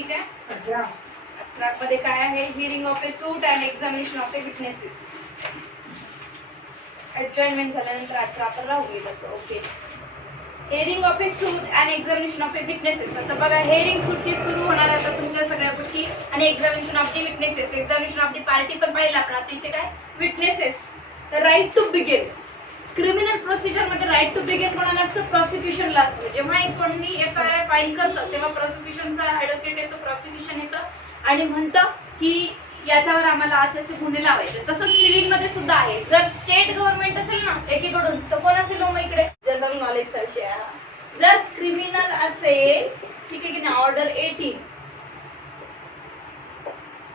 ठीक आहे. 18 मध्ये काय आहे? Hearing of a suit and examination of a witnesses. Adjournment झाल्यानंतर 18 आपण राहू गेलं. Okay. Hearing of a suit and examination of a witnesses. आता बघा हिअरिंग सूटची सुरू होणार आता तुमच्या सगळ्या गोष्टी आणि examination of the witnesses. Examination of the party पण पाहिलं आपण. आता इथे काय? Witnesses. Right to begin. Criminal procedure मध्ये राईट टू बिगिन कोणाला असतं? प्रोसिक्युशनला असतं. जेव्हा कोणी FIR फाईल करतं तेव्हा प्रोसिक्युशनचा ऍडव्होकेट येतो, प्रोसिक्युशन येतं आणि म्हणतं की याच्यावर आम्हाला असे गुन्हे लावायचे. तसंच सिव्हिल मध्ये सुद्धा आहे. जर स्टेट गव्हर्नमेंट असेल ना एकीकडून तर कोण असेल मग इकडे? जनरल नॉलेजचा विषय आहे. जर क्रिमिनल असेल, ठीक आहे की नाही, ऑर्डर 18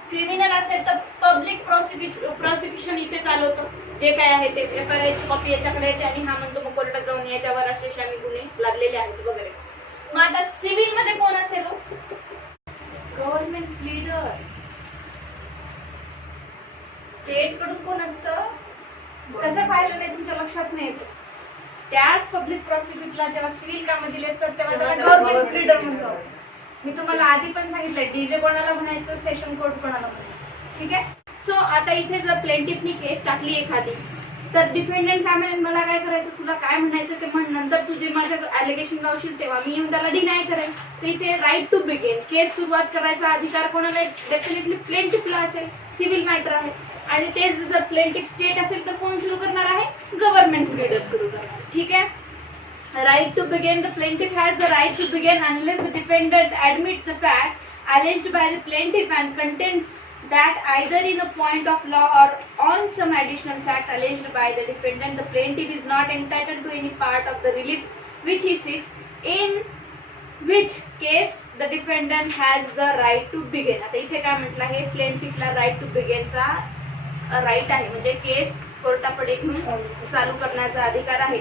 क्रिमिनल असेल तर पब्लिक प्रोसिक्युशन इथे चालवतो. जे काय आहे ते FIR ची कॉपी याच्याकडे यायची आणि हा म्हणतो मग कोर्टात जाऊन याच्यावर असे आम्ही गुन्हे लागलेले आहेत वगैरे. मग आता सिव्हिल मध्ये कोण असेल? Government leader. स्टेट कडून कोण असतं? कसं पाहिलं नाही तुमच्या लक्षात नाही येत. त्याच पब्लिक प्रॉसिक्युटरला जेव्हा सिव्हिल कामं दिली असतात तेव्हा त्याला गव्हर्नमेंट लीडर म्हणतो. मी तुम्हाला आधी पण सांगितलंय DJ कोणाला म्हणायचं, सेशन कोर्ट कोणाला म्हणायचं. ठीक आहे. सो आता इथे जर प्लेंटिफनी केस टाकली एखादी तर डिफेंडंट काय म्हणेल? मला काय करायचं, तुला काय म्हणायचं ते म्हण, नंतर तू जे माझं ॲलिगेशन लावशील तेव्हा मी येऊन त्याला डिनाय करेन. तर इथे राईट टू बिगिन केस सुरुवात करायचा अधिकार कोणाला? डेफिनेटली प्लेंटिफला असेल. सिव्हिल मॅटर आहे आणि तेच जर प्लेंटिफ स्टेट असेल तर कोण सुरू करणार आहे? गव्हर्नमेंट लीडर सुरू करणार. ठीक आहे. Right to begin, the plaintiff has the right to begin unless the defendant admits the fact alleged by the plaintiff and contends that either in a point of law or on some additional fact alleged by the defendant, the plaintiff is not entitled to any part of the relief which he seeks, in which case the defendant has the right to begin. आता इथे काय म्हटलं आहे? प्लेंटिफला right to बिगिनचा right आहे, म्हणजे case कोर्टापुढे घेऊन चालू करण्याचा अधिकार आहे.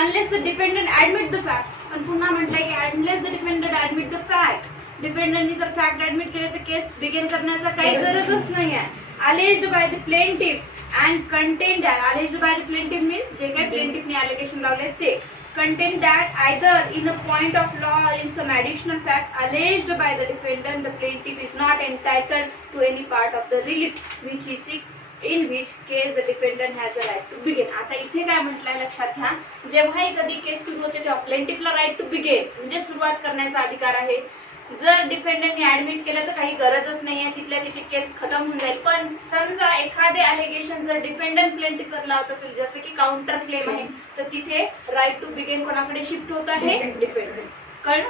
Unless the defendant admit the fact. पण पुन्हा म्हटलंय की unless the defendant admit the fact. डिफेंडंटनी जर फॅक्ट ऍडमिट केले तर केस बिगिन करण्याचा काही गरजच नाही आहे. Alleged by the plaintiff and content. Alleged by the plaintiff means जे काही प्लेंटिफने अलिगेशन लावले ते. Content that either in a point of law or in some additional fact alleged by the defendant, the plaintiff is not entitled to any part of the relief which he seeks, in which case the defendant has a right to begin. आता इथे काय म्हटलंय लक्षात घ्या. जेव्हाही कधी केस सुरू होते तेव्हा प्लेंटिफला राईट टू बिगिन म्हणजे सुरुवात करण्याचा अधिकार आहे. जर डिफेंडंटने ऍडमिट केलं तर काही गरजच नाहीये, तिथल्या तिथे केस खतम होऊन जाईल. पण समजा एखादे अलिगेशन जर डिफेंडंट प्लेंटिफवर लावत असेल, जसं की काउंटर क्लेम आहे, तर तिथे राईट टू बिगिन कोणाकडे शिफ्ट होत आहे? डिफेंडंट. कळलं?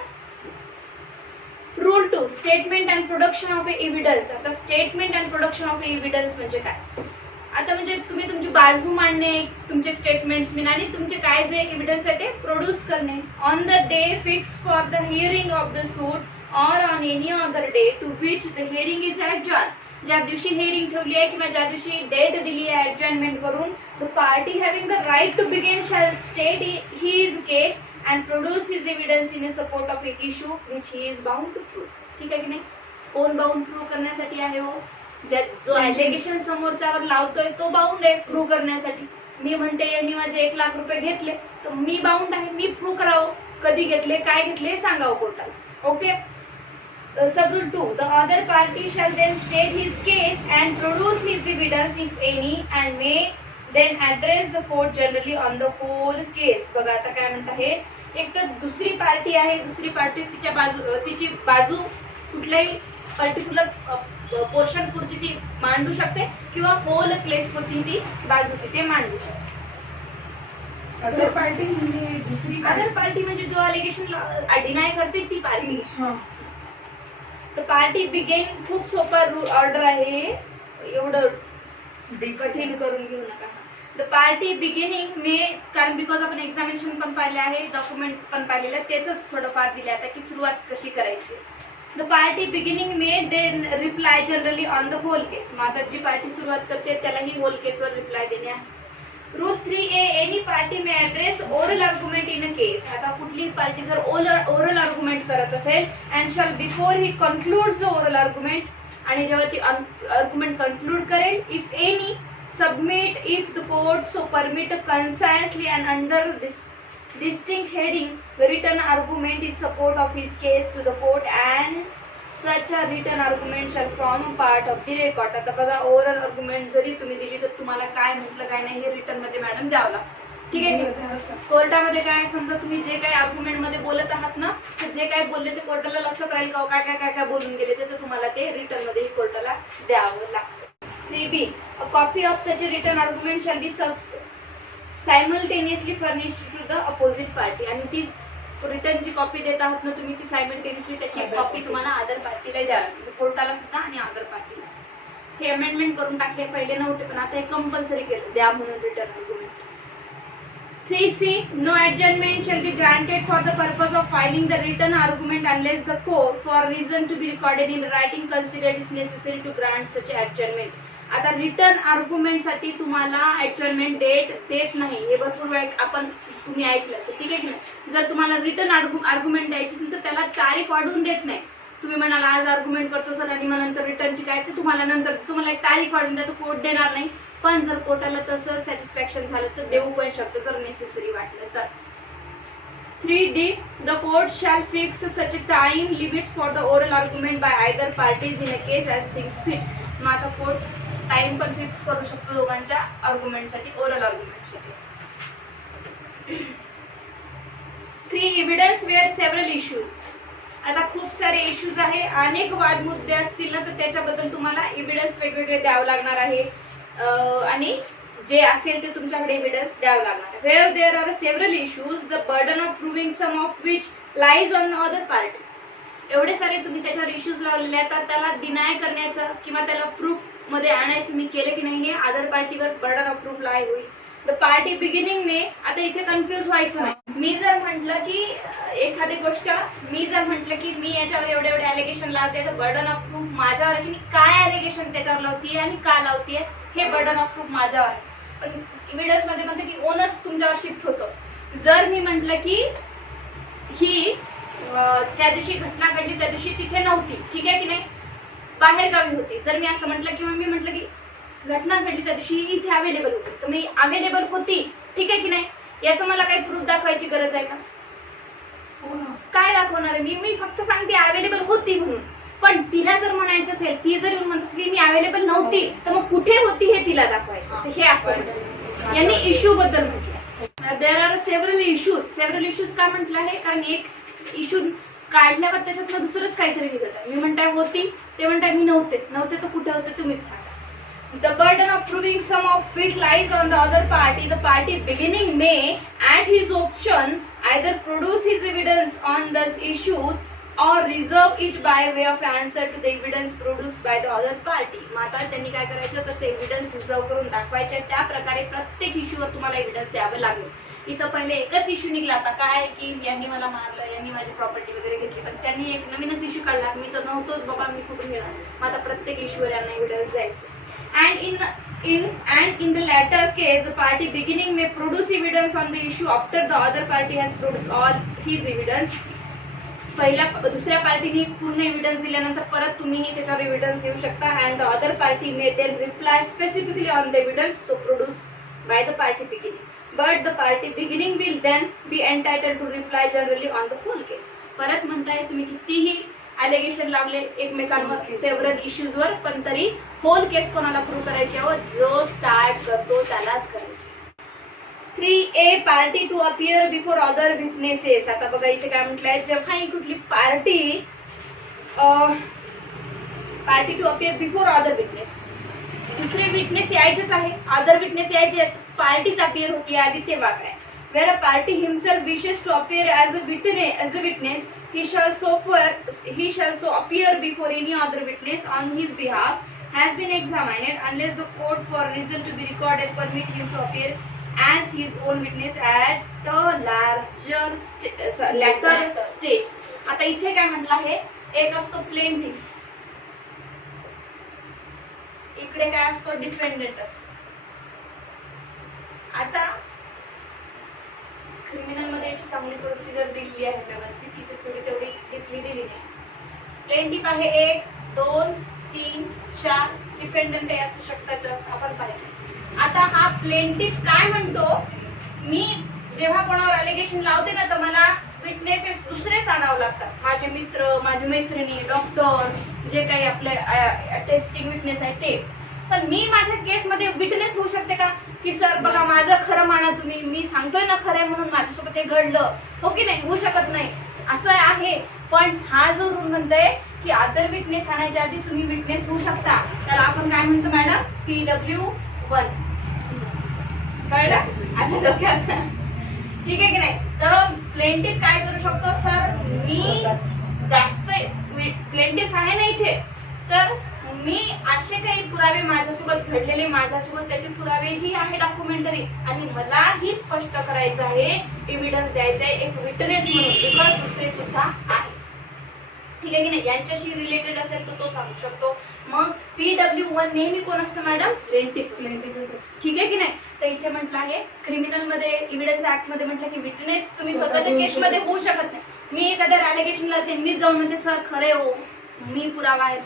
Rule 2 statement and production of evidence. आता statement and production of evidence म्हणजे काय? आता म्हणजे तुम्ही तुमची बाजू मांडणे, तुमचे स्टेटमेंट्स मिळणे आणि तुमचे काय जे एव्हिडन्स आहे ते प्रोड्यूस करणे. On the day fix for the hearing of the suit or on any other day to which the hearing is adjourned. ज्या दिवशी हिअरिंग ठेवली आहे किंवा ज्या दिवशी डेट दिली आहे ऍडजॉइनमेंट करून, the party having the right to begin shall state his case and produce his evidence in a support of a issue which he is bound to prove. ठीक आहे की नाही? कोण बाउंड प्रूव्ह करण्यासाठी आहे? हो, जो ऍलिगेशन समोरच्यावर लावतोय तो बाउंड आहे प्रूव्ह करण्यासाठी. मी म्हणते यांनी माझे 1 लाख रुपये घेतले तर मी बाउंड आहे, मी प्रूव्ह करावं कधी घेतले, काय घेतले हे सांगावं कोर्टाला. Okay. Sub-rule 2. The other party shall then state his case and produce his evidence if any and may then address the court generally on the whole case. बघा आता काय म्हणत आहे? एक तर दुसरी पार्टी आहे, दुसरी पार्टी तिची बाजू कुठल्याही पर्टिक्युलर पोर्शन पुरती ती मांडू शकते किंवा होल केस पुरती ती बाजू तिथे मांडू शकते. अदर पार्टी म्हणजे दुसरी अदर पार्टी म्हणजे जो अलिगेशन डिनाय करते ती पार्टी. तर पार्टी बिगिन खूप सोपा ऑर्डर आहे, एवढं कठीण करून घेऊ नका. द पार्टी बिगिनिंग मे, कारण बिकॉज आपण एक्झामिनेशन पण पाहिले आहे, डॉक्युमेंट पण पाहिलेलं, तेच थोडंफार दिले आता की सुरुवात कशी करायची. The party beginning may then reply generally on the whole case. मग आता जी पार्टी सुरुवात करते त्यालाही होल केसवर रिप्लाय देणे आहे. Rule 3A any party may address oral argument in a case. आता कुठलीही पार्टी जर ओरल आर्ग्युमेंट करत असेल and shall before he concludes the oral argument, आणि जेव्हा ती आर्ग्युमेंट कन्क्लूड करेल, if any submit if the court so permit concisely and under distinct heading the written argument is support of his case to the court and such a written argument shall form a part of the record. आता बघा oral argument जरी तुम्ही दिली तर तुम्हाला काय म्हटलं काय नाही हे रिटर्न मध्ये मॅडम द्यावं लागतं. ठीक आहे की कोर्टामध्ये काय समजा तुम्ही जे काही आर्ग्युमेंट मध्ये बोलत आहात ना तर जे काही बोलले ते कोर्टाला लक्षात राहील का काय काय काय काय बोलून गेले ते तुम्हाला ते रिटर्न मध्ये कोर्टाला द्यावं लागतं. 3B a copy of such a written argument shall be simultaneously furnished to the opposite party. आणि ती रिटर्न जी कॉपी देत आहात ना तुम्ही ती सायमल्टेनियसली त्याची एक कॉपी तुम्हाला अदर पार्टीला द्यावी लागते, कोर्टाला सुद्धा आणि अदर पार्टीला. हे अमेंडमेंट करून टाकले, पहिले नव्हते पण आता हे कंपल्सरी केलं द्या म्हणून return argument. 3C no adjournment shall be granted for the purpose of filing the written argument unless the court for reason to be recorded in writing considered is necessary to grant such adjournment. आता return argument साठी तुम्हाला adjournment date देत नाही, हे भरपूर वेळ आपण तुम्ही ऐकलं असेल. ठीक आहे की नाही. जर तुम्हाला रिटर्न आर्ग्युमेंट द्यायची असेल तर त्याला तारीख वाढवून देत नाही. तुम्ही म्हणाला आज आर्ग्युमेंट करतो सर आणि मग नंतर रिटर्नची काय ते तुम्हाला नंतर तुम्हाला एक तारीख वाढवून द्या, तर कोर्ट देणार नाही. पण जर कोर्टाला तसं सॅटिस्फॅक्शन झालं तर देऊ पण शकतं जर नेसेसरी वाटलं तर. 3D the court shall fix such a time limits for the oral argument by either parties in a case as things fit. मग आता कोर्ट टाइम पण फिक्स करू शकतो दोघांच्या आर्ग्युमेंट साठी, ओरल आर्ग्युमेंट साठी. 3 evidence where several issues. आता खूप सारे इश्यूज आहे, अनेक वाद मुद्दे असतील ना तर त्याच्याबद्दल तुम्हाला एव्हिडन्स वेगवेगळे द्यावं लागणार आहे आणि जे असेल ते तुमच्याकडे एव्हिडन्स द्यावं लागणार आहे. Where there are several issues the burden of proving some of which lies on the other party. एवढे सारे तुम्ही त्याच्यावर इश्यूज लावलेले तर त्याला डिनाय करण्याचं किंवा त्याला प्रूफ मध्ये आणायचं मी केलं की नाही हे अदर पार्टीवर बर्डन ऑफ प्रूफ लाय होईल. द पार्टी बिगिनिंगने आता इथे कन्फ्युज व्हायचं नाही. मी जर म्हटलं की एखादी गोष्ट मी जर म्हटलं की मी याच्यावर एवढे एवढे ॲलिगेशन लावते तर बर्डन ऑफ प्रूफ माझ्यावर आहे की मी काय ॲलिगेशन त्याच्यावर लावतीये आणि का लावतीये हे बर्डन ऑफ प्रूफ माझ्यावर आहे. पण एव्हिडन्स मध्ये म्हणते की ओनस तुमच्यावर शिफ्ट होतो. जर मी म्हटलं की ही त्या दिवशी घटना घडली त्या दिवशी तिथे नव्हती, ठीक आहे की नाही, बाहेर गावी होती. जर मी असं म्हटलं किंवा मी म्हटलं की घटना घडली त्या दिवशी इथे अवेलेबल होती तर मी अवेलेबल होती, ठीक आहे की नाही, याचं मला काही प्रूफ दाखवायची गरज आहे का? काय दाखवणार आहे मी फक्त सांगते अवेलेबल होती म्हणून. पण तिला जर म्हणायचं असेल, ती जर येऊन म्हणत असेल की मी अवेलेबल नव्हती तर मग कुठे होती हे तिला दाखवायचं. तर हे असं यांनी इश्यू बद्दल म्हटलं. देर आर सेव्हरल इश्यूज का म्हटलं आहे कारण एक इश्यू काढल्यावर त्याच्यातलं दुसरंच काहीतरी निघत आहे. मी म्हणताय होती, ते म्हणताय मी नव्हते तर कुठे होते तुम्हीच सांगा. The burden of proving some of which lies on the other party, the party beginning may, at his option, either produce his evidence on those issues or reserve it by way of answer to the evidence produced by the other party. मात्र त्यांनी काय करायचं तसे evidence reserve करून दाखवायचे. त्या प्रकारे प्रत्येक इश्यूवर तुम्हाला एव्हिडन्स द्यावं लागेल. इथं पहिले एकच इश्यू निघला आता काय की यांनी मला मारलं, यांनी माझी प्रॉपर्टी वगैरे घेतली, पण त्यांनी एक नवीनच इश्यू काढला मी तर नव्हतोच बाबा मी कुठून घेणार. मग आता प्रत्येक इश्यूवर यांना एव्हिडन्स द्यायचं. And in the latter case, the party beginning may produce evidence on the issue after the other party has produced all his evidence. दुसऱ्या पार्टीने पूर्ण एव्हिडन्स दिल्यानंतर परत तुम्ही त्याच्यावर एव्हिडन्स देऊ शकता. And the other party may then reply specifically on the evidence so produced by the party beginning. But the party beginning will then be entitled to reply generally on the full case. परत म्हणताय तुम्ही कितीही allegation लावले एकमेकांवर several issues वर पण तरी hole केस कोणाला प्रूव्ह करायची आहे जो स्टार्ट करतो त्यालाच करायची. 3A party to appear before other witnesses. आता बघा इथे काय म्हटलंय जेव्हा ही कुठली party to appear before other witness, दुसरे विटनेस यायचेच आहे, अदर विटनेस यायचे आहेत, पार्टीच अपियर होती आधी तेव्हा काय. Where a party himself wishes to appear as a witness, he shall so appear before any other witness on his behalf has been examined unless the court for reason to be recorded permit him to appear as his own witness at a later stage. आता इथे काय म्हटलं आहे, एक असतो plaintiff, इकडे काय असतो डिफेंडेंट असतो. आता क्रिमिनल मध्ये याची चांगली प्रोसिजर दिलेली आहे व्यवस्थित, तिथे थोडी तेवढी डिपली दिली नाही. प्लेंटिफ आहे 1, 2, 3, 4, डिफेंडंट हे असू शकतात जास्त आपण पाहिजे. आता हा प्लेंटिफ काय म्हणतो, मी जेव्हा कोणावर अलिगेशन लावते ना तर मला विटनेसेस दुसरेच आणावं लागतात, माझे मित्र, माझी मैत्रिणी, डॉक्टर, जे काही आपले टेस्टिंग विटनेस आहे ते. पण मी माझ्या केसमध्ये विटनेस होऊ शकते का की सर बघा माझं खरं माना तुम्ही, मी सांगतोय ना खरं आहे म्हणून माझ्यासोबत हे घडलं, हो की नाही? होऊ शकत नाही. असं आहे. पण हा जो रूल म्हणतोय की अदर विटनेस आणायच्या आधी तुम्ही विटनेस होऊ शकता, त्याला आपण काय म्हणतो मॅडम? PW1. कळलं आता डोक्यात? ठीक आहे की नाही? तर प्लेंटिफ काय करू शकतो? सर मी जास्त प्लेंटिफ आहे ना इथे, तर मी असे काही पुरावे माझ्यासोबत घडलेले, माझ्यासोबत त्याचे पुरावेही आहे डॉक्युमेंटरी, आणि मला ही स्पष्ट करायचं आहे, एव्हिडन्स द्यायचा आहे एक विटनेस म्हणून, बिकॉज दुसरे सुद्धा आहे. ठीक आहे की नाही? यांच्याशी रिलेटेड असेल तर तो सांगू शकतो. मग PW1 नेहमी कोण असतं मॅडम? प्लेंटिफ. ठीक आहे की नाही? तर इथे म्हटलं आहे क्रिमिनल मध्ये, एव्हिडन्स ऍक्ट मध्ये म्हटलं की विटनेस तुम्ही स्वतःच्या केस मध्ये होऊ शकत नाही. मी एखाद्या अलिगेशनला त्यांनीच जाऊन म्हणते सर खरे हो, मी पुरावा आहे,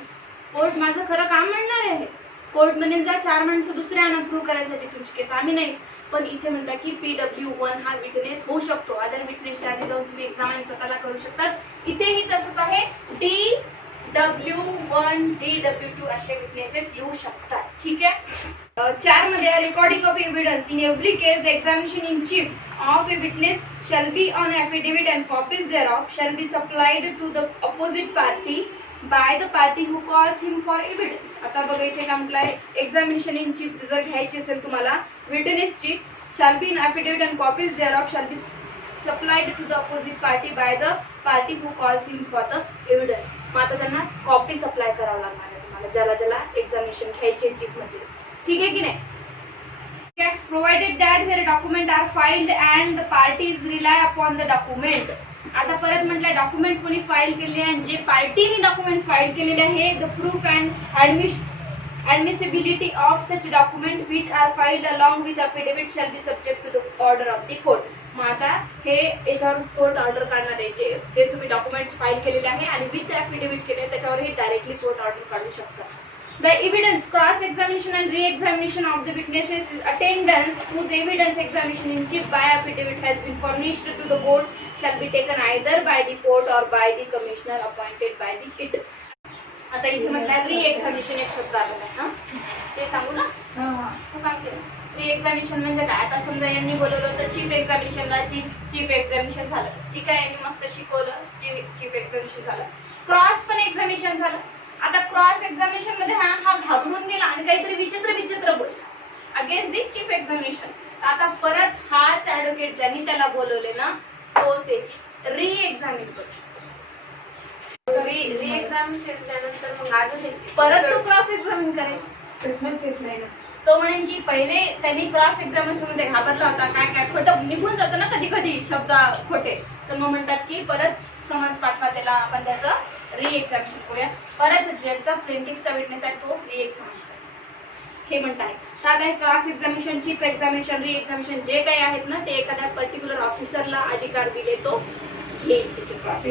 कोर्ट माझं खरं काम म्हणणार आहे. कोर्ट मध्ये जा 4 माणसं दुसरे आणा प्रूव्ह करायसाठी तुमची केस, आम्ही नाही. पण इथे म्हणतात की PW1 हा विटनेस होऊ शकतो. अदर विटनेसच्या आधी जाऊन तुम्ही एक्झामिन स्वतःला करू शकता. इथेही तसंच आहे. DW1, DW2 असे विटनेसेस येऊ शकतात. ठीक आहे. 4 मध्ये recording of evidence in every case the examination in chief of a witness shall be on affidavit and copies thereof shall be supplied to the opposite party by the party who calls him for evidence. आता बघा इथे काय म्हटलंय, examination in chief जर घ्यायची असेल तुम्हाला विटनेसची, shall be in affidavit and copies thereof shall be supplied to the opposite party by the party who calls him for the evidence. मग आता त्यांना कॉपी सप्लाय करावं लागणार आहे तुम्हाला, ज्याला एक्झामिनेशन घ्यायचे चीफ मध्ये. ठीक आहे की नाही? Provided that where document are filed and the parties rely upon the document. आता परत म्हटलं डॉक्युमेंट कोणी फाईल केले आणि जे पार्टीने डॉक्युमेंट फाईल केलेले आहे, the proof and admissibility of such document which are filed along with affidavit shall be subject to the order of the court. मग आता हे याच्यावर कोर्ट ऑर्डर काढणार आहे, जे तुम्ही डॉक्युमेंट्स फाईल केलेले आहे आणि विथ affidavit केले त्याच्यावर हे डायरेक्टली कोर्ट ऑर्डर काढू शकता. The evidence, cross-examination and re-examination of the witnesses, attendance whose evidence examination in chief by affidavit has been furnished to the court shall be taken either by the court or by the commissioner appointed by the it. आता इथे म्हटलं re-examination एक शब्द आलेला आहे, ते सांगू ना? सांगते. re-examination म्हणजे काय? आता समजा यांनी बोलवलं तर चीफ एक्झामिनेशनला चीफ एक्झामिनेशन झालं, ठीक आहे, यांनी मस्त शिकवलं, चीफ एक्झामिनेशन झालं. क्रॉस पण एक्झामिनेशन झालं. आता क्रॉस एक्झामिनेशन मध्ये हा घाबरून गेला आणि काहीतरी विचित्र बोलला अगेन्स्ट दी चीफ एक्झामिनेशन. आता परत हाच ऍडव्होकेट ज्यांनी त्याला बोलवले ना, तो त्याची री एक्झामिन करू शकतो. री एक्झामिनेशन त्यानंतर मग अजून परत तो क्रॉस एक्झामिन करेल, प्रश्नच येत नाही ना. तो म्हणेन की पहिले त्यांनी क्रॉस एक्झामिनेशन मध्ये घाबरला होता, काय खोटं निघून जातं ना कधी कधी शब्द खोटे, तर मग म्हणतात की परत समन्स पाठवा त्याला, आपण त्याचं री एक्झामिनेशन करूया. परत ज्यांचा प्लेंटिफचा विटनेस आहे तो री एक्झामिनेशन हे म्हणतात. तर आता क्रॉस एक्झामिनेशन, चीफ एक्झामिनेशन, री एक्झामिनेशन जे काही आहेत ना, ते एखाद्या पर्टिक्युलर ऑफिसरला अधिकार दिले तो घेईल त्याचे cross.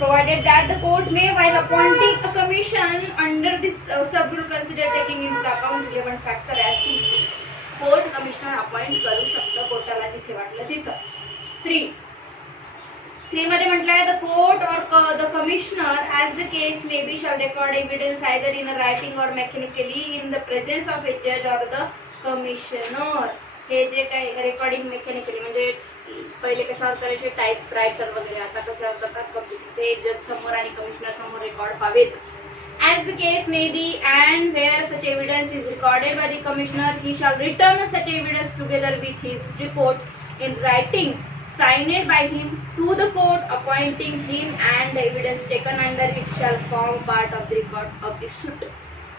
Provided that the court may, while appointing a commission under this sub-rule, consider taking into account relevant factor as to court commissioner appoint करू शकतं कोर्टाला जिथे वाटलं तिथं. 3 मध्ये म्हटलं आहे, the court or the commissioner as the case may be shall record evidence either in a writing or mechanically in the presence of a judge or the commissioner. हे जे काही रेकॉर्डिंग मेकॅनिकली म्हणजे पहिले कशावर करायचे, टाईप रायटर वगैरे, आता कशावर करतात पब्लिक, ते जज समोर आणि कमिशनर समोर रेकॉर्ड व्हावेत. As the case may be and where such evidence is recorded by the commissioner, he shall return such evidence together with his report in writing signed by him to the court appointing him, and the evidence taken under it shall form part of the record of the suit.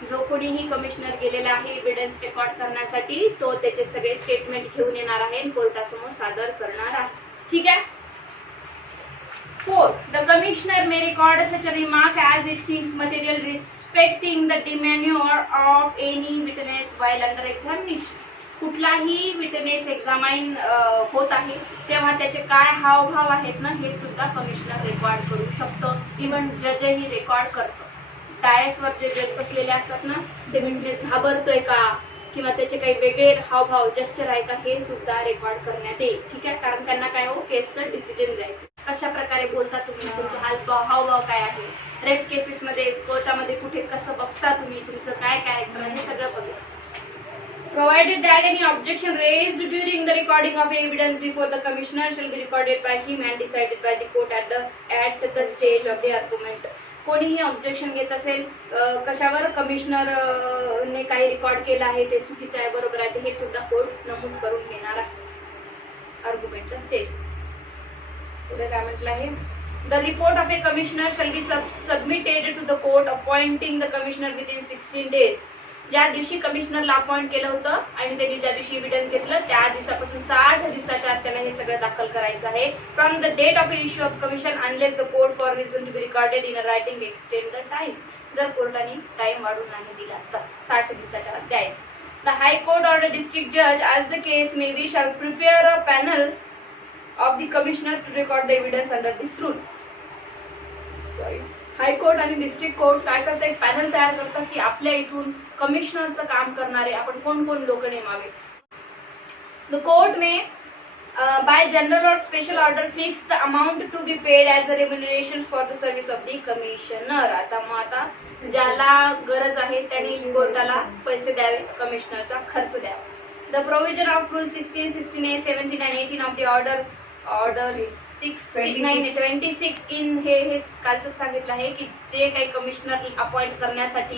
जो कोणीही commissioner गेलेला आहे evidence record करण्यासाठी, तो त्याचे सगळे statement घेऊन येणार आहे आणि कोर्टासमोर सादर करणार आहे. ठीक आहे. 4. The commissioner may record such a remark as it thinks material respecting the demeanor of any witness while under examination. कुठलाही विटनेस एक्झामाइन होत आहे तेव्हा त्याचे काय हावभाव आहेत ना, हे सुद्धा कमिशनर रेकॉर्ड करू शकतो. इव्हन जजही रेकॉर्ड करतो. डायसवर जे जज बसलेले असतात ना, ते विटनेस घाबरतोय का किंवा त्याचे काही वेगळे हावभाव जेस्चर आहे का, हे सुद्धा रेकॉर्ड करण्यात येईल. ठीक आहे, कारण त्यांना काय हो केसचं डिसिजन द्यायचं. कशा प्रकारे बोलता तुम्ही, तुमचे हावभाव काय आहे, रेप केसेस मध्ये कोर्टामध्ये कुठे कसं बघता तुम्ही, तुमचं काय कॅरेक्टर आहे, हे सगळं बघू. Provided that any objection raised during the recording of evidence before the commissioner shall be recorded by him and decided by the court at the stage of the argument. कोणीही ऑब्जेक्शन घेत असेल कशावर, commissioner ने काही record केलं आहे ते चुकीचं आहे बरोबर आहे हे सुद्धा कोर्ट नमूद करून घेणार आहे आर्ग्युमेंटच्या स्टेज. पुढे काय म्हटलं आहे, the report of a commissioner shall be submitted to the court appointing the commissioner within 16 days. ज्या दिवशी कमिशनरला अपॉइंट केलं होतं आणि त्यांनी ज्या दिवशी एव्हिडन्स घेतलं त्या दिवसापासून 60 दिवसाच्या आत त्याला हे सगळं दाखल करायचं आहे. From the date of issue of commission unless the court for reason to be recorded in a writing extend the time. जर कोर्टाने टाइम वाढून नाही दिला तर 60 दिवसाच्या आत द्यायचं. The high court or the district जज as the case may be shall prepare a panel of the commissioner to record the evidence under this rule. High court आणि डिस्ट्रिक्ट कोर्ट काय करतात, एक पॅनल तयार करतात की आपल्या इथून कमिशनरचं काम करणारे आपण कोण कोण लोक नेमावे. The court may by general or special order fix the amount to be paid as a remuneration for the service of the commissioner. आता ज्याला गरज आहे त्यांनी कोर्टाला पैसे द्यावे, कमिशनरचा खर्च द्यावा. The provision of rule 16, 69, 17 and 18 of the order 26 in हे कालचं सांगितलं आहे की जे काही कमिशनर अपॉइंट करण्यासाठी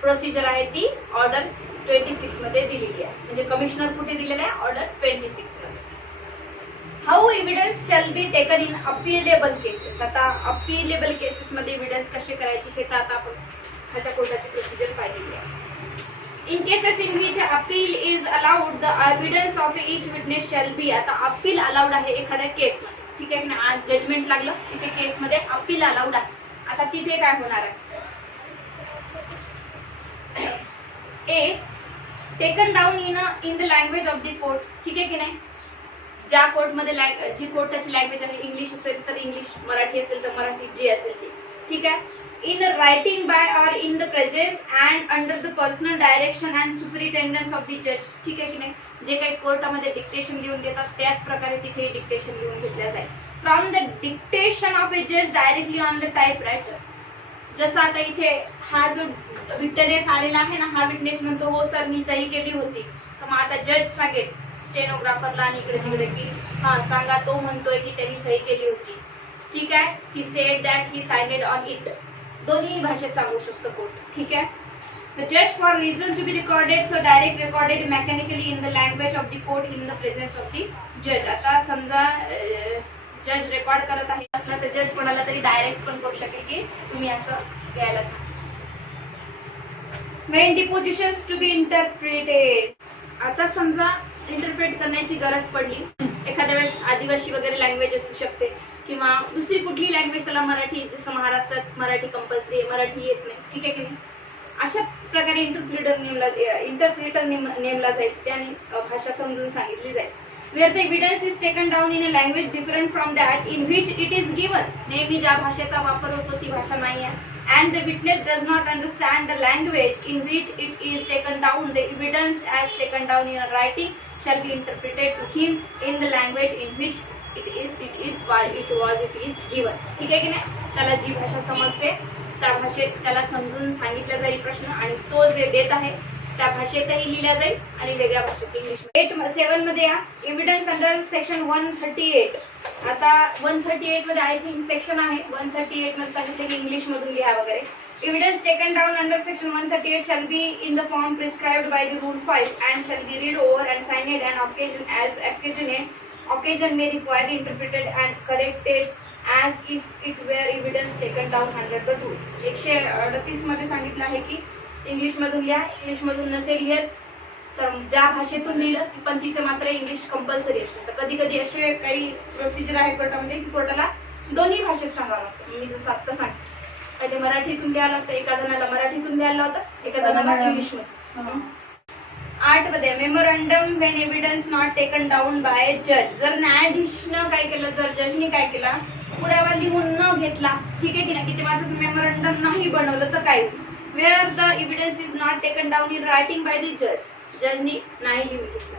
प्रोसिजर आहे ती ऑर्डर 26 मध्ये दिलेली आहे. म्हणजे कमिशनर कुठे दिलेलं आहे, ऑर्डर 26 मध्ये. How evidence shall be taken in appealable cases. आता अपीलेबल केसेस मध्ये एव्हिडन्स कसे करायचे हे तर आता आपण ह्याच्या कोर्टाची प्रोसिजर पाहिलेली आहे. In cases in which appeal is allowed, the evidence of each witness shall be. आता अपील अलाउड आहे एखाद्या केस मध्ये, ठीक आहे ना, आज जजमेंट लागलं तिथे केस मध्ये अपील अलाउड आहे. आता तिथे काय होणार आहे, a taken down in the language of the court. ठीक आहे की नाही, ज्या कोर्टमध्ये जी कोर्टाची लँग्वेज आहे इंग्लिश असेल तर इंग्लिश, मराठी असेल तर मराठी, जी असेल ती. ठीक आहे. In writing by or in the presence and under the personal direction and superintendence of the judge. ठीक आहे की नाही, जे काही कोर्टामध्ये डिक्टेशन लिहून घेतात त्याच प्रकारे तिथे डिक्टेशन लिहून घेतल्या जाईल. फ्रॉम द डिक्टेशन ऑफ ए जज डायरेक्टली ऑन द टाइपरायटर. जसं आता इथे हा जो विटनेस आलेला आहे ना, हा विटनेस म्हणतो हो सर मी सही केली होती, तर मग आता जज सांगेल स्टेनोग्राफरला आणि इकडे तिकडे की हा सांगा तो म्हणतोय की त्यांनी सही केली होती. ठीक आहे, he said that he signed on it. दोन्ही भाषेत सांगू शकतो कोर्ट. ठीक आहे. द जज for reason to B recorded so direct recorded mechanically in the language of the court in the presence of the जज. आता समजा जज रेकॉर्ड करत आहे असला तर जज कोणाला तरी डायरेक्ट पण करू शकेल की तुम्ही असं घ्यायला सांगा. Main depositions to be interpreted. आता समजा इंटरप्रेट करण्याची गरज पडली, एखाद्या वेळेस आदिवासी वगैरे लँग्वेज असू शकते किंवा दुसरी कुठली लँग्वेज, त्याला मराठी, जसं महाराष्ट्रात मराठी कंपल्सरी आहे, मराठी येत नाही. ठीक आहे की नाही, अशा प्रकारे इंटरप्रिटर नेमला जाईल, त्याने भाषा समजून सांगितली जाईल. Where the evidence is taken down in a language different from that in which it is given. नेहमी ज्या भाषेचा वापर होतो ती भाषा नाही आहे. and the witness does not understand the language in which it is taken down, the evidence as taken down in writing shall be interpreted to him in the language in which it is given. ठीक आहे की नाही, त्याला जी भाषा समजते त्या भाषेत त्याला समजून सांगितलं जाईल प्रश्न आणि तो जे देत आहे त्या भाषेतही लिहिला जाईल आणि वेगळ्या भाषेत इंग्लिश. 7 मध्ये या एव्हिडन्स अंडर सेक्शन 138. आता 138 मध्ये आय थिंक सेक्शन आहे 138 मध्ये सांगितलं की इंग्लिश मधून लिहा वगैरे. Evidence taken down under section 138 shall be in the form prescribed by the rule 5 and shall be read over and signed and occasion may require interpreted and corrected as if it were evidence taken down under the rule. 138 मध्ये सांगितलं आहे की English मधून लिहा, English मधून नसेल लिहित तर ज्या भाषेतून लिहिलं पण तिथे मात्र इंग्लिश कंपल्सरी असते. तर कधी कधी असे काही प्रोसिजर आहे कोर्टामध्ये की कोर्टाला दोन्ही भाषेत सांगावं लागतं. मी जसं आत्ता सांगते, पहिले मराठीतून लिहायला लागतं, एका जणाला मराठीतून लिहायला होतं, एका जणाला इंग्लिश मध्ये. 8 मध्ये memorandum when evidence not taken down by जज. जर न्यायाधीशनं काय केलं, जर जजनी काय केला, पुरावा लिहून न घेतला, ठीक आहे की नाही, की ते माझं मेमोरंडम नाही बनवलं तर काय. Where the evidence is not taken down in writing by the judge. जजनी नाही लिहून घेतला.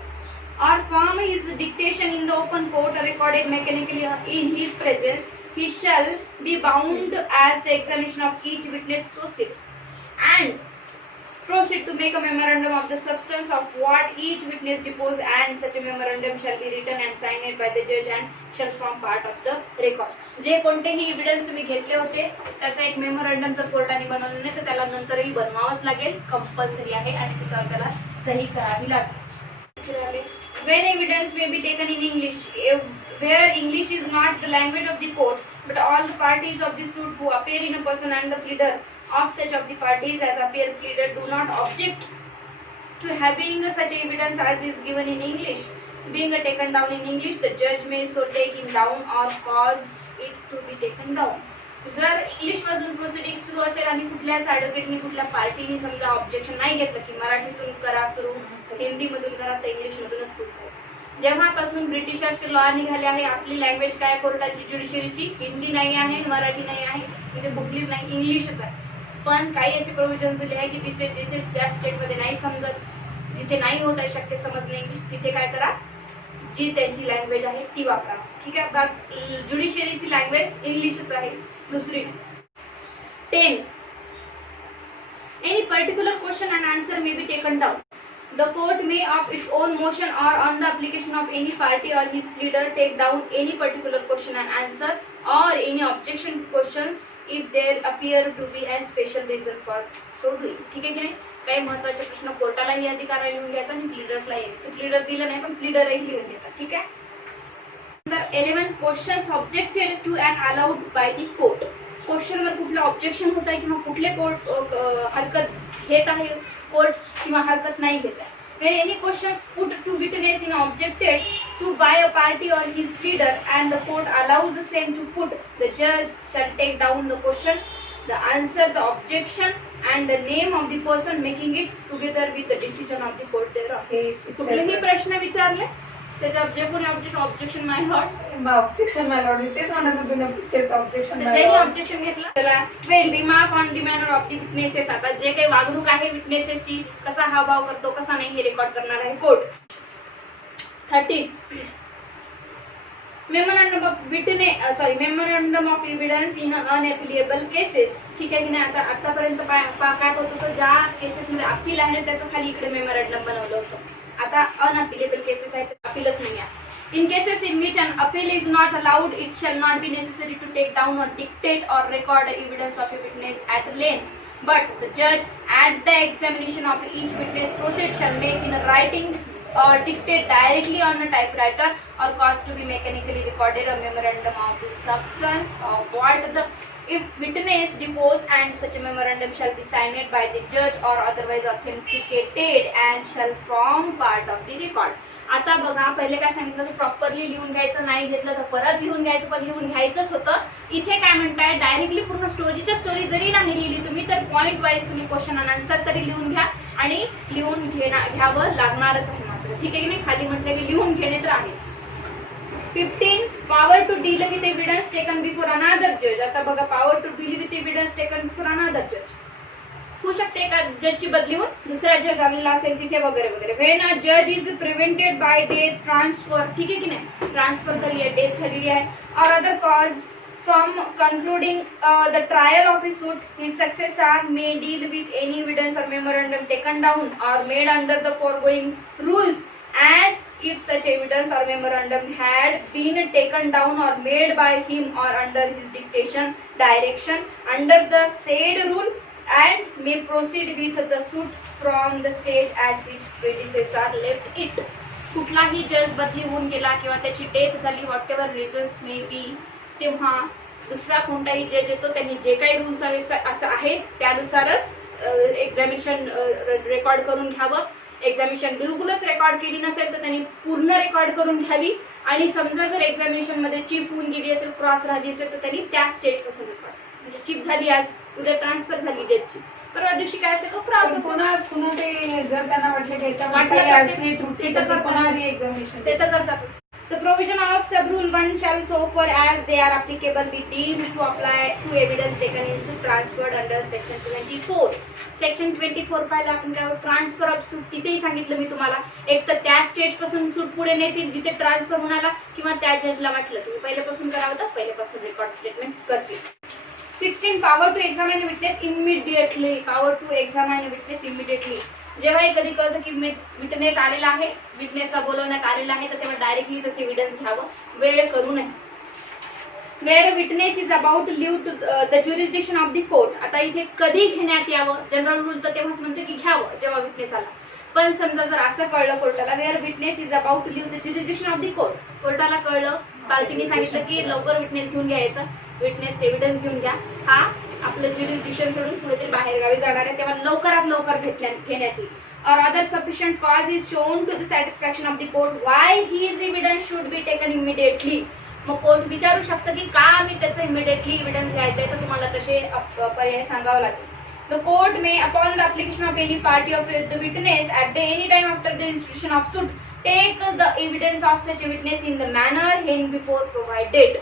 or form his dictation in the open court recorded mechanically in his presence, he shall be bound as the examination of each witness proceed to make a memorandum of the substance of what each witness deposed, and such a memorandum shall be written and signed by the judge and shall form part of the record. जे कोणतेही evidence तुम्ही घेतले होते त्याचा एक memorandum जर कोर्टाने बनवलं नाही तर त्याला नंतरही बनवावंच लागेल, कंपल्सरी आहे आणि त्याच्यावर त्याला सही करावी लागेल. When evidence may be taken in English, where English is not the language of the court, but all the parties of the suit who appear in a person and the pleader of such of the parties as appear pleader do not object to having such evidence as is given in English, being taken down in English, the judge may so take it down or cause it to be taken down. जर English मधून proceeding सुरू असेल आणि कुठल्याच ऍडव्होकेटनी कुठल्या पार्टीने समजा objection नाही घेतलं की मराठीतून करा सुरू, हिंदी मधून करा, तर इंग्लिश मधूनच सुरू करा. जेव्हापासून ब्रिटिशर्सचे लॉ निघाले आहे, आपली लँग्वेज काय कोर्टाची ज्युडिशरीची हिंदी नाही आहे, मराठी नाही आहे, म्हणजे कुठलीच नाही, इंग्लिशच आहे. पण काही असे प्रोव्हिजन दिले आहे की जिथे त्या स्टेटमध्ये नाही समजत, जिथे नाही होत आहे शक्य समजणे इंग्लिश, तिथे काय करा, जी त्यांची लँग्वेज आहे ती वापरा. ठीक आहे, ज्युडिशरीची लँग्वेज इंग्लिशच आहे, दुसरी. 10. Any particular question and answer may be taken down. The court may of its own motion or on the application of any party or his pleader take down any particular question and answer or any objection to questions if there appear to be a special reason for so doing. ठीक आहे की नाही, काही महत्त्वाचे प्रश्न कोर्टालाही अधिकार लिहून घ्यायचा आणि प्लीडर्सलाही. प्लीडर दिलं नाही पण प्लीडरही लिहून घेतात. ठीक आहे. 11 questions objected to and allowed by the court. क्वेश्चनवर कुठलं ऑब्जेक्शन होत आहे किंवा कुठले कोर्ट हरकत घेत आहे कोर्ट किंवा हरकत नाही घेत आहे. When any questions put to witness in objected to by a party or his pleader and the court allows the same to put, the judge shall take down the question, the answer, the objection and the name of the person making it together with the decision of the court thereof. कुठलेही प्रश्न विचारले त्याच्यावर जे कोणी objection माय Lord, objection माय Lord, तेच म्हणत होते ना पिक्चरचं ऑब्जेक्शन. ज्यांनी ऑब्जेक्शन घेतलं त्याला 12 remark on the manner of the witnesses. आता जे काही वागणूक आहे विटनेसेसची, कसा हावभाव करतो कसा नाही हे रेकॉर्ड करणार आहे court. 13 memorandum of evidence in unappealable cases. ठीक आहे की नाही. आता आतापर्यंत काय होत होतं, ज्या केसेसमध्ये अपील आहे त्याचं खाली इकडे मेमोरंडम बनवलं होतं. आता अनअपिलेबल केसेस आहेत, अपीलच नाही आहे. In cases in which an appeal is not allowed, it shall not be necessary to take down or dictate or record evidence of a witness at length, but the judge at the examination of each witness proceed shall make in writing or dictate directly on a typewriter or cause to be mechanically recorded a memorandum of the substance of what the if witness depose, and such a memorandum shall be signed by the judge or otherwise authenticated and shall form part of the record. आता बघा, पहिले काय सांगितलं तर properly लिहून घ्यायचं, नाही घेतलं तर परत लिहून घ्यायचं, पण लिहून घ्यायचंच होतं. इथे काय म्हणताय, डायरेक्टली पूर्ण स्टोरीच्या स्टोरी जरी नाही लिहिली तुम्ही तर पॉइंट वाईज तुम्ही क्वेश्चन आणि आन्सर तरी लिहून घ्या आणि लिहून घ्यावं लागणारच आहे मात्र. ठीक आहे की नाही. खाली म्हटलं की लिहून घेणे तर आहेच. 15 power to deal with evidence taken before another जज. आता बघा, power to deal with evidence taken before another जज होऊ शकते का, जजची बदली होऊन दुसरा जज आलेला असेल तिथे वगैरे वगैरे. व्हेन अ जज is prevented bye death, transfer. ठीक आहे की नाही, ट्रान्सफर झाली आहे, डेथ झालेली आहे, और other cause from concluding the trial of a suit, his successor may deal with any evidence or memorandum taken down or made under the foregoing rules as if such evidence or memorandum had been taken down or made by him or under his dictation, direction under the said rule, and may proceed with the suit from the stage at which predecessor left it. कुठलाही जज बदली होऊन गेला किंवा त्याची death झाली, what ever reasons may be, तेव्हा दुसरा कोणताही जज येतो, त्यांनी जे काही रूल्स असं आहे त्यानुसारच एक्झामिनेशन रेकॉर्ड करून घ्यावं. एक्झामिनेशन बिलकुलच रेकॉर्ड केली नसेल तर त्यांनी पूर्ण रेकॉर्ड करून घ्यावी. आणि समजा जर एक्झामिनेशन मध्ये चीफ होऊन गेली असेल, क्रॉस राहिली असेल तर त्यांनी त्या स्टेज पासून रेकॉर्ड, म्हणजे चीफ झाली आज, उद्या ट्रान्सफर झाली जजची, परवा दिवशी काय असेल क्रॉस पुन्हा ते जर त्यांना वाटलं की याच्यामध्ये त्रुटी तर पुन्हा एक्झामिनेशन ते तर करतात. The provision of sub-rule 1 shall so far as they are applicable be deemed to apply to evidence taken in suit transferred under section 24. Section 24 पाहिलं आपण काय ट्रान्सफर ऑफ सूट, तिथेही सांगितलं मी तुम्हाला, एक तर त्या स्टेज पासून सूट पुढे नेतील जिथे ट्रान्सफर होणार, किंवा त्या जजला वाटलं तुम्ही पहिल्यापासून करावं तर पहिल्यापासून रेकॉर्ड स्टेटमेंट्स करतील. 16 power to examine witness immediately. Power to examine witness immediately. जेव्हाही कधी कळतं की विटनेस आलेला आहे, विटनेसला बोलवण्यात आलेला आहे, तर तेव्हा डायरेक्टली त्याचे एव्हिडन्स घ्यावं, वेळ करू नये. Where witness is about to leave to the jurisdiction of the court. आता इथे कधी घेण्यात यावं, जनरल रूल तर तेव्हाच म्हणते की घ्यावं जेव्हा विटनेस आला. पण समजा जर असं कळलं कोर्टाला, where witness is about to leave the jurisdiction of the court, कोर्टाला कळलं, पार्टीने सांगितलं की लवकर विटनेस घेऊन घ्यायचं, विटनेस एव्हिडन्स घेऊन घ्या, हा आपलं ज्युरिस्डिक्शन सोडून पुढे बाहेर गावी जाणार आहे, तेव्हा लवकरात लवकर घेण्यात येईल. or other sufficient cause is shown to the satisfaction of the court why his evidence should be taken immediately. मग कोर्ट विचारू शकतं की का आम्ही त्याचं इमिडिएटली एव्हिडन्स घ्यायचंय, तर तुम्हाला तसे पर्याय सांगावं लागेल. The court may, upon the application of any party of the witness at any time after the institution of suit, take the evidence of such a witness in the manner hereinbefore provided.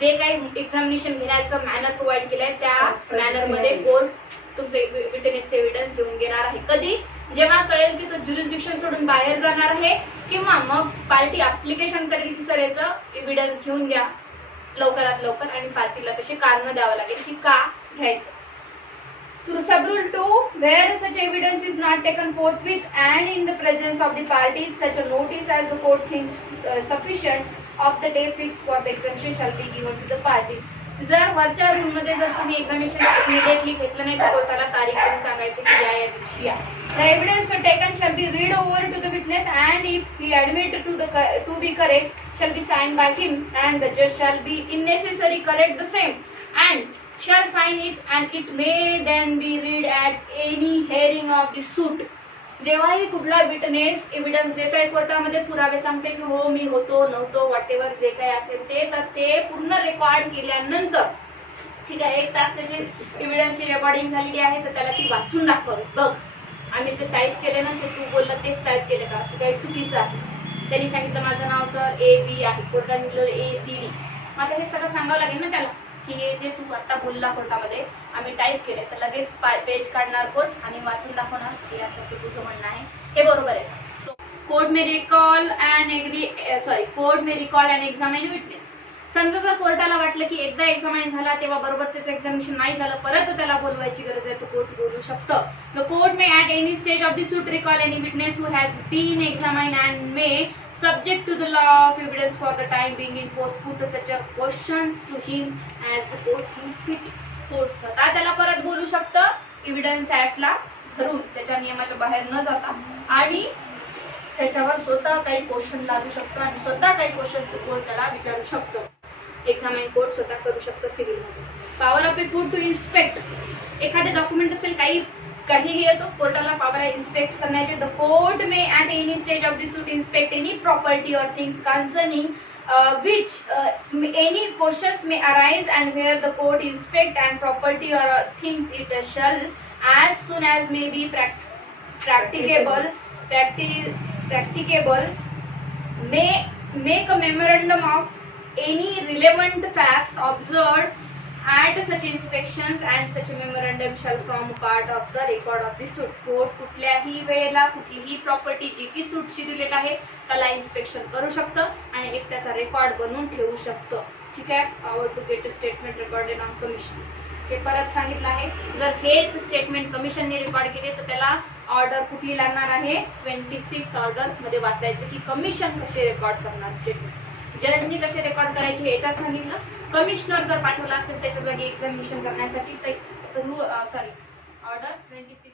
जे काही examination घेण्याचं manner provide केलंय त्या manner मध्ये court तुमचे विटनेसचे evidence घेऊन घेणार आहे. कधी, जेव्हा कळेल की तो ज्युरिस्डिक्शन सोडून बाहेर जाणार आहे, किंवा मग पार्टी ऍप्लिकेशन करेल की सर याचं एव्हिडन्स घेऊन घ्या लवकरात लवकर, आणि पार्टीला तशी कारण द्यावं लागेल की का घ्यायचं. Sub-rule 2, where such evidence is not taken forthwith and in the presence of the parties, such a notice as the court thinks sufficient of the day fixed for the exemption shall be given to the parties. जर वरच्या rule मध्ये जर तुम्ही examination immediately घेतलं नाही तर कोर्टाला तारीख देऊन सांगायचं की या दिवशी या. The evidence taken shall be read over to the witness and if he admit to be correct shall be signed by him and the judge shall be in necessary correct the same and shall sign it and it may then be read at any hearing of the suit. जेव्हाही कुठला witness evidence देतोय कोर्टामध्ये, पुरावे सांगते की हो मी होतो नव्हतो वॉटेवर जे काही असेल ते, तर ते पूर्ण रेकॉर्ड केल्यानंतर, ठीक आहे, 1 तास त्याची एव्हिडन्सची रेकॉर्डिंग झालेली आहे, तर त्याला ती वाचून दाखव, बघ आम्ही जे टाईप केले ना ते तू बोललं तेच टाईप केले का, तू काही चुकीचं आहे. त्यांनी सांगितलं माझं नाव सर AB आहे, कोर्टाने लिहिलं ACD. आता हे सगळं सांगावं लागेल ना त्याला की हे जे तू आता बोलला कोर्टामध्ये आम्ही टाईप केले, तर लगेच पेज काढणार कोर्ट आणि वाचून दाखवणार की असं तुझं म्हणणं आहे, हे बरोबर आहे. Court may recall and examine witness. समजा जर कोर्टाला वाटलं की एकदा एक्झामाइन झाला तेव्हा बरोबर त्याचं एक्झामिनेशन नाही झालं, परत त्याला बोलवायची गरज आहे, तर कोर्ट बोलू शकतं. The court may at any stage of the suit recall any witness who has been examine and may subject to the law of evidence for the time being in force put such a questions to him as the court thinks fit. Court स्वतः त्याला परत बोलू शकतं evidence ऍक्टला धरून त्याच्या नियमाच्या बाहेर न जाता, आणि त्याच्यावर स्वतः काही क्वेश्चन लादू शकतो आणि स्वतः काही क्वेश्चन कोर्ट त्याला विचारू शकतो. एक्झामाइन कोर्ट स्वतः करू शकतं सिव्हिल मध्ये. Power of a court to inspect. एखादे डॉक्युमेंट असेल काहीही असो, कोर्टाला पॉवर आहे इन्स्पेक्ट करण्याचे. The court may at any stage of the suit inspect any property or things concerning which any questions may arise and where the court inspect and property or things it shall as soon as may be practicable may make a memorandum of any relevant facts observed at such inspections and such a memorandum shall form part of the record of the suit. Court कुठल्याही वेळेला कुठलीही property जी की सूटशी relate आहे त्याला inspection करू शकतं आणि एक त्याचा रेकॉर्ड बनवून ठेवू शकतं. ठीक आहे. Power to get a statement recorded on commission. हे परत सांगितलं आहे, जर हेच स्टेटमेंट कमिशनने रेकॉर्ड केले तर त्याला ऑर्डर कुठली लागणार आहे, 26 ऑर्डर मध्ये वाचायचं की कमिशन कसे रेकॉर्ड करणार स्टेटमेंट. जजनी कसे रेकॉर्ड करायचे हे याच्यात सांगितलं. कमिशनर जर पाठवला असेल त्याच्या जागी एक्झामिनेशन करण्यासाठी तर ऑर्डर 26